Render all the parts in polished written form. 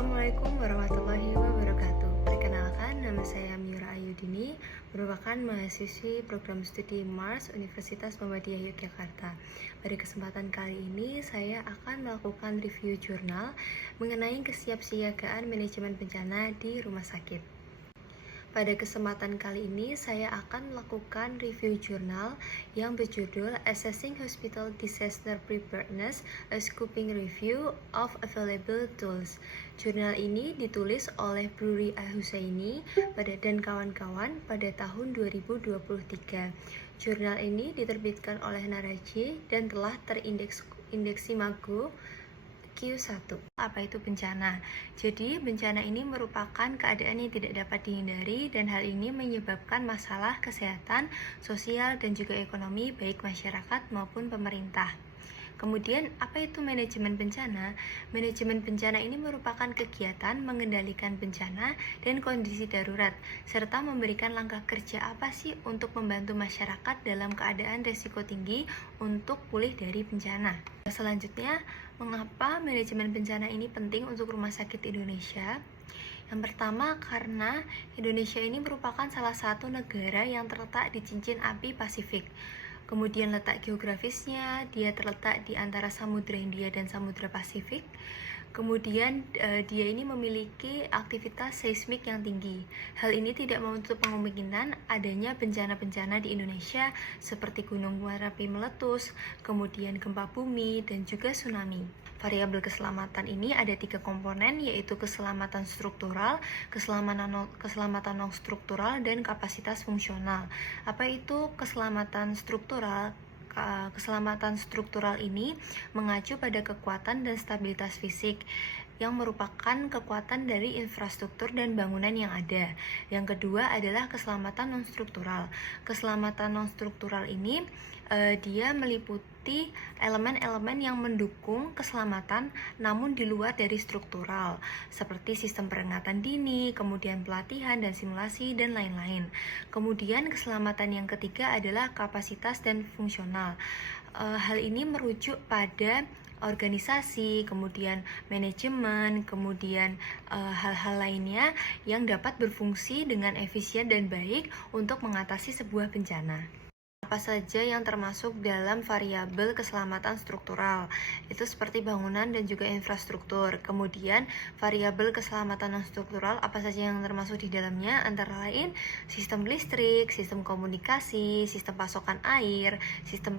Assalamualaikum warahmatullahi wabarakatuh. Perkenalkan, nama saya Miura Ayudini, merupakan mahasiswi program studi Mars Universitas Muhammadiyah Yogyakarta. Pada kesempatan kali ini, saya akan melakukan review jurnal mengenai kesiapsiagaan manajemen bencana di rumah sakit. Pada kesempatan kali ini, saya akan melakukan review jurnal yang berjudul Assessing Hospital Disaster Preparedness, a Scoping Review of Available Tools. Jurnal ini ditulis oleh Bruri Al-Husaini dan kawan-kawan pada tahun 2023. Jurnal ini diterbitkan oleh Naraji dan telah terindeksi Mago Q1. Apa itu bencana? Jadi, bencana ini merupakan keadaan yang tidak dapat dihindari dan hal ini menyebabkan masalah kesehatan, sosial, dan juga ekonomi baik masyarakat maupun pemerintah. Kemudian, apa itu manajemen bencana? Manajemen bencana ini merupakan kegiatan mengendalikan bencana dan kondisi darurat, serta memberikan langkah kerja apa sih untuk membantu masyarakat dalam keadaan risiko tinggi untuk pulih dari bencana. Selanjutnya, mengapa manajemen bencana ini penting untuk rumah sakit Indonesia? Yang pertama, karena Indonesia ini merupakan salah satu negara yang terletak di cincin api Pasifik. Kemudian letak geografisnya, dia terletak di antara Samudra Hindia dan Samudra Pasifik. Kemudian dia ini memiliki aktivitas seismik yang tinggi. Hal ini tidak menutup kemungkinan adanya bencana-bencana di Indonesia seperti gunung berapi meletus, kemudian gempa bumi, dan juga tsunami. Variabel keselamatan ini ada 3 komponen, yaitu keselamatan struktural, keselamatan non-struktural, dan kapasitas fungsional. Apa itu keselamatan struktural? Keselamatan struktural ini mengacu pada kekuatan dan stabilitas fisik yang merupakan kekuatan dari infrastruktur dan bangunan yang ada. Yang kedua adalah keselamatan non-struktural. Keselamatan non-struktural ini dia meliputi elemen-elemen yang mendukung keselamatan namun di luar dari struktural, seperti sistem peringatan dini, kemudian pelatihan dan simulasi, dan lain-lain. Kemudian keselamatan yang ketiga adalah kapasitas dan fungsional. Hal ini merujuk pada organisasi, kemudian manajemen, kemudian hal-hal lainnya yang dapat berfungsi dengan efisien dan baik untuk mengatasi sebuah bencana. Apa saja yang termasuk dalam variabel keselamatan struktural? Itu seperti bangunan dan juga infrastruktur. Kemudian variabel keselamatan non-struktural apa saja yang termasuk di dalamnya? Antara lain sistem listrik, sistem komunikasi, sistem pasokan air, sistem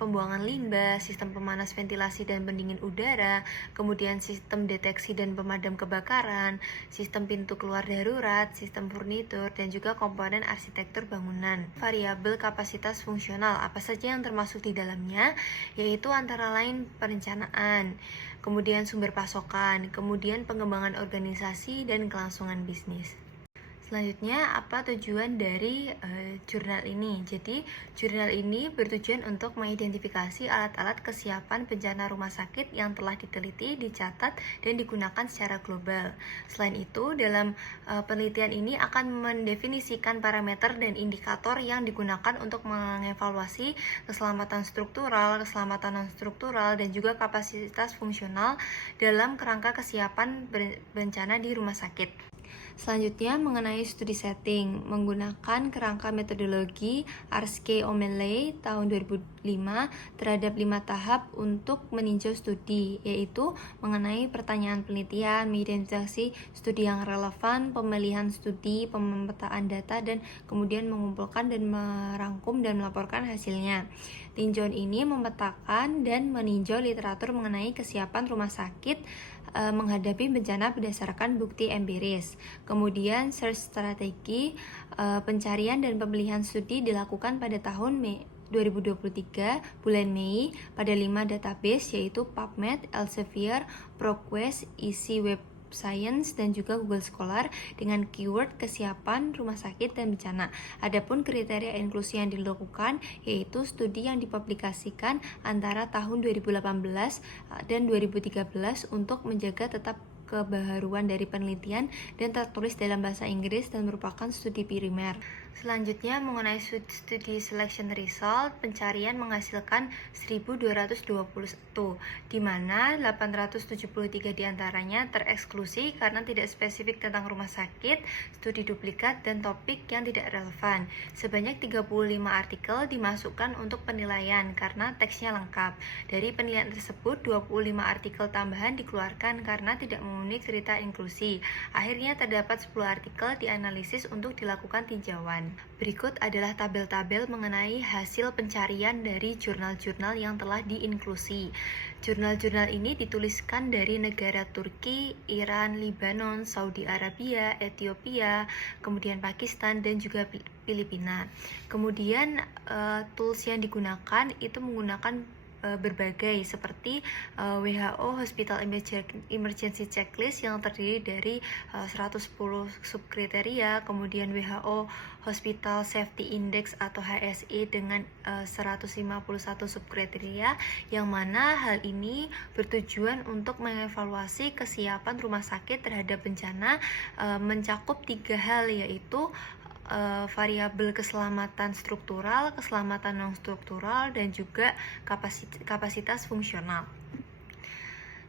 pembuangan limbah, sistem pemanas ventilasi dan pendingin udara, kemudian sistem deteksi dan pemadam kebakaran, sistem pintu keluar darurat, sistem furnitur, dan juga komponen arsitektur bangunan. Variabel kapasitas fungsional apa saja yang termasuk di dalamnya, yaitu antara lain perencanaan, kemudian sumber pasokan, kemudian pengembangan organisasi dan kelangsungan bisnis. Selanjutnya, apa tujuan dari jurnal ini? Jadi, jurnal ini bertujuan untuk mengidentifikasi alat-alat kesiapan bencana rumah sakit yang telah diteliti, dicatat, dan digunakan secara global. Selain itu, dalam penelitian ini akan mendefinisikan parameter dan indikator yang digunakan untuk mengevaluasi keselamatan struktural, keselamatan non-struktural, dan juga kapasitas fungsional dalam kerangka kesiapan bencana di rumah sakit. Selanjutnya, mengenai studi setting, menggunakan kerangka metodologi Arske-Omeley tahun 2005 terhadap 5 tahap untuk meninjau studi, yaitu mengenai pertanyaan penelitian, mengidentifikasi studi yang relevan, pemilihan studi, pemetaan data, dan kemudian mengumpulkan dan merangkum dan melaporkan hasilnya. Tinjauan ini memetakan dan meninjau literatur mengenai kesiapan rumah sakit menghadapi bencana berdasarkan bukti empiris. Kemudian search strategi, pencarian dan pemilihan studi dilakukan pada tahun 2023 bulan Mei pada 5 database, yaitu PubMed, Elsevier, ProQuest, isi Web Science, dan juga Google Scholar dengan keyword kesiapan rumah sakit dan bencana. Adapun kriteria inklusi yang dilakukan yaitu studi yang dipublikasikan antara tahun 2018 dan 2013 untuk menjaga tetap kebaharuan dari penelitian dan tertulis dalam bahasa Inggris dan merupakan studi primer. Selanjutnya mengenai studi selection result, pencarian menghasilkan 1221, di mana 873 diantaranya tereksklusi karena tidak spesifik tentang rumah sakit, studi duplikat, dan topik yang tidak relevan. Sebanyak 35 artikel dimasukkan untuk penilaian karena teksnya lengkap. Dari penilaian tersebut, 25 artikel tambahan dikeluarkan karena tidak memenuhi kriteria inklusi. Akhirnya terdapat 10 artikel dianalisis untuk dilakukan tinjauan. Berikut adalah tabel-tabel mengenai hasil pencarian dari jurnal-jurnal yang telah diinklusi. Jurnal-jurnal ini dituliskan dari negara Turki, Iran, Libanon, Saudi Arabia, Ethiopia, kemudian Pakistan, dan juga Filipina. Kemudian tools yang digunakan itu menggunakan berbagai seperti WHO Hospital Emergency Checklist yang terdiri dari 110 subkriteria, kemudian WHO Hospital Safety Index atau HSI dengan 151 subkriteria, yang mana hal ini bertujuan untuk mengevaluasi kesiapan rumah sakit terhadap bencana, mencakup 3 hal, yaitu variabel keselamatan struktural, keselamatan non-struktural, dan juga kapasitas fungsional.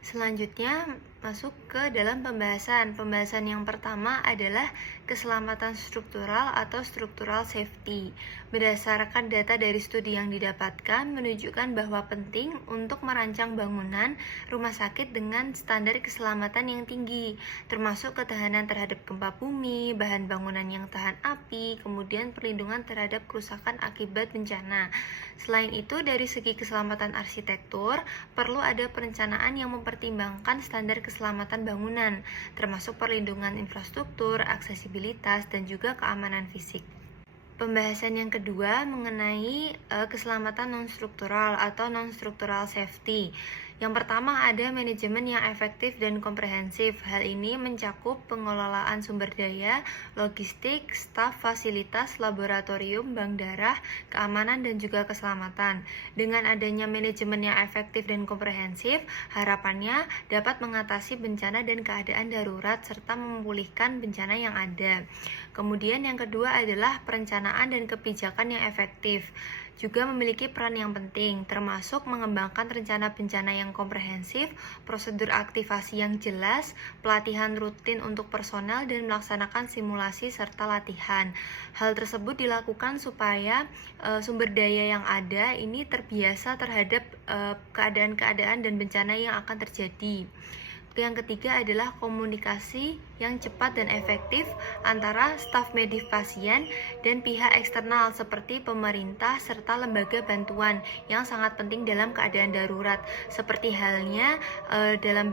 Selanjutnya masuk ke dalam pembahasan. Pembahasan yang pertama adalah keselamatan struktural atau structural safety. Berdasarkan data dari studi yang didapatkan menunjukkan bahwa penting untuk merancang bangunan rumah sakit dengan standar keselamatan yang tinggi, termasuk ketahanan terhadap gempa bumi, bahan bangunan yang tahan api, kemudian perlindungan terhadap kerusakan akibat bencana. Selain itu, dari segi keselamatan arsitektur, perlu ada perencanaan yang mempertimbangkan standar keselamatan bangunan, termasuk perlindungan infrastruktur, aksesibilitas, dan juga keamanan fisik. Pembahasan yang kedua mengenai keselamatan non-struktural atau non-struktural safety. Yang pertama ada manajemen yang efektif dan komprehensif. Hal ini mencakup pengelolaan sumber daya, logistik, staf, fasilitas, laboratorium, bank darah, keamanan, dan juga keselamatan. Dengan adanya manajemen yang efektif dan komprehensif, harapannya dapat mengatasi bencana dan keadaan darurat serta memulihkan bencana yang ada. Kemudian yang kedua adalah perencanaan dan kebijakan yang efektif. Juga memiliki peran yang penting, termasuk mengembangkan rencana bencana yang komprehensif, prosedur aktivasi yang jelas, pelatihan rutin untuk personel, dan melaksanakan simulasi serta latihan. Hal tersebut dilakukan supaya sumber daya yang ada ini terbiasa terhadap keadaan-keadaan dan bencana yang akan terjadi. Yang ketiga adalah komunikasi yang cepat dan efektif antara staf medis pasien dan pihak eksternal seperti pemerintah serta lembaga bantuan yang sangat penting dalam keadaan darurat. Seperti halnya dalam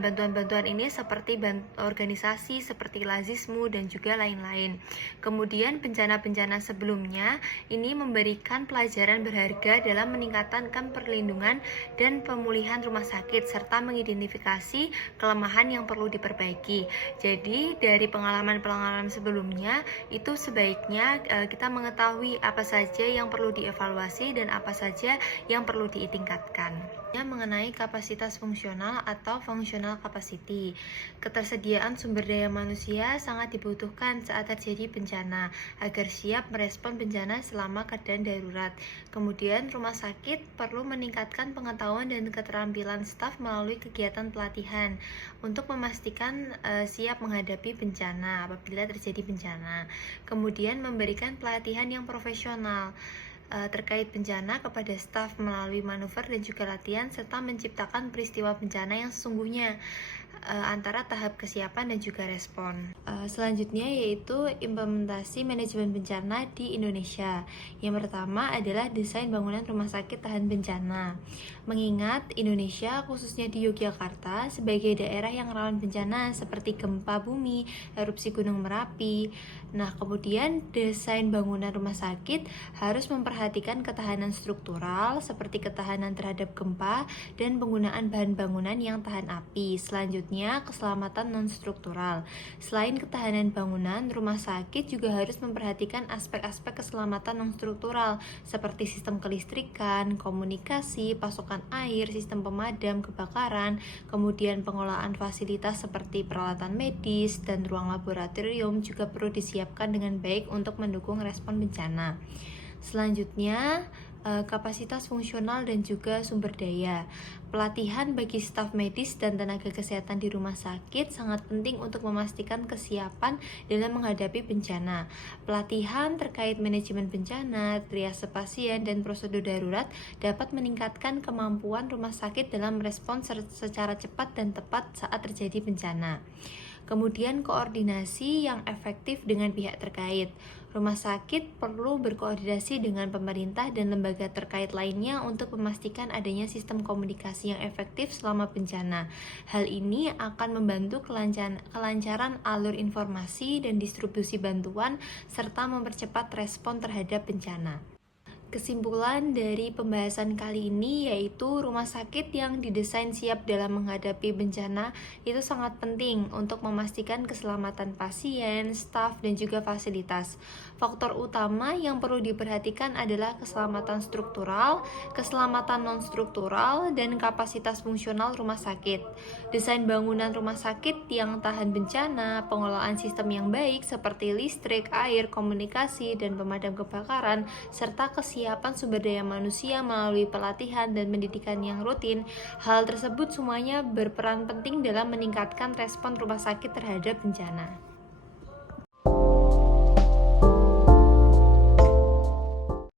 bantuan-bantuan ini seperti organisasi seperti Lazismu dan juga lain-lain. Kemudian bencana-bencana sebelumnya ini memberikan pelajaran berharga dalam meningkatkan perlindungan dan pemulihan rumah sakit serta mengidentifikasi kelemahan yang perlu diperbaiki. Jadi dari pengalaman-pengalaman sebelumnya itu sebaiknya kita mengetahui apa saja yang perlu dievaluasi dan apa saja yang perlu ditingkatkan. Mengenai kapasitas fungsional atau functional capacity. Ketersediaan sumber daya manusia sangat dibutuhkan saat terjadi bencana agar siap merespon bencana selama keadaan darurat. Kemudian rumah sakit perlu meningkatkan pengetahuan dan keterampilan staf melalui kegiatan pelatihan untuk memastikan siap menghadapi bencana apabila terjadi bencana. Kemudian memberikan pelatihan yang profesional terkait bencana kepada staf melalui manuver dan juga latihan serta menciptakan peristiwa bencana yang sesungguhnya antara tahap kesiapan dan juga respon. Selanjutnya yaitu implementasi manajemen bencana di Indonesia. Yang pertama adalah desain bangunan rumah sakit tahan bencana. Mengingat Indonesia khususnya di Yogyakarta sebagai daerah yang rawan bencana seperti gempa bumi, erupsi Gunung Merapi. Nah, kemudian desain bangunan rumah sakit harus memperhatikan ketahanan struktural seperti ketahanan terhadap gempa dan penggunaan bahan bangunan yang tahan api. Selanjutnya Selanjutnya, keselamatan non-struktural. Selain ketahanan bangunan, rumah sakit juga harus memperhatikan aspek-aspek keselamatan non-struktural seperti sistem kelistrikan, komunikasi, pasokan air, sistem pemadam kebakaran, kemudian pengolahan fasilitas seperti peralatan medis dan ruang laboratorium juga perlu disiapkan dengan baik untuk mendukung respon bencana. Selanjutnya, kapasitas fungsional dan juga sumber daya. Pelatihan bagi staf medis dan tenaga kesehatan di rumah sakit sangat penting untuk memastikan kesiapan dalam menghadapi bencana. Pelatihan terkait manajemen bencana, triase pasien, dan prosedur darurat dapat meningkatkan kemampuan rumah sakit dalam merespons secara cepat dan tepat saat terjadi bencana. Kemudian koordinasi yang efektif dengan pihak terkait. Rumah sakit perlu berkoordinasi dengan pemerintah dan lembaga terkait lainnya untuk memastikan adanya sistem komunikasi yang efektif selama bencana. Hal ini akan membantu kelancaran alur informasi dan distribusi bantuan serta mempercepat respon terhadap bencana. Kesimpulan dari pembahasan kali ini yaitu rumah sakit yang didesain siap dalam menghadapi bencana itu sangat penting untuk memastikan keselamatan pasien, staf, dan juga fasilitas. Faktor utama yang perlu diperhatikan adalah keselamatan struktural, keselamatan non-struktural, dan kapasitas fungsional rumah sakit. Desain bangunan rumah sakit yang tahan bencana, pengelolaan sistem yang baik seperti listrik, air, komunikasi, dan pemadam kebakaran, serta kesiapan sumber daya manusia melalui pelatihan dan pendidikan yang rutin. Hal tersebut semuanya berperan penting dalam meningkatkan respon rumah sakit terhadap bencana.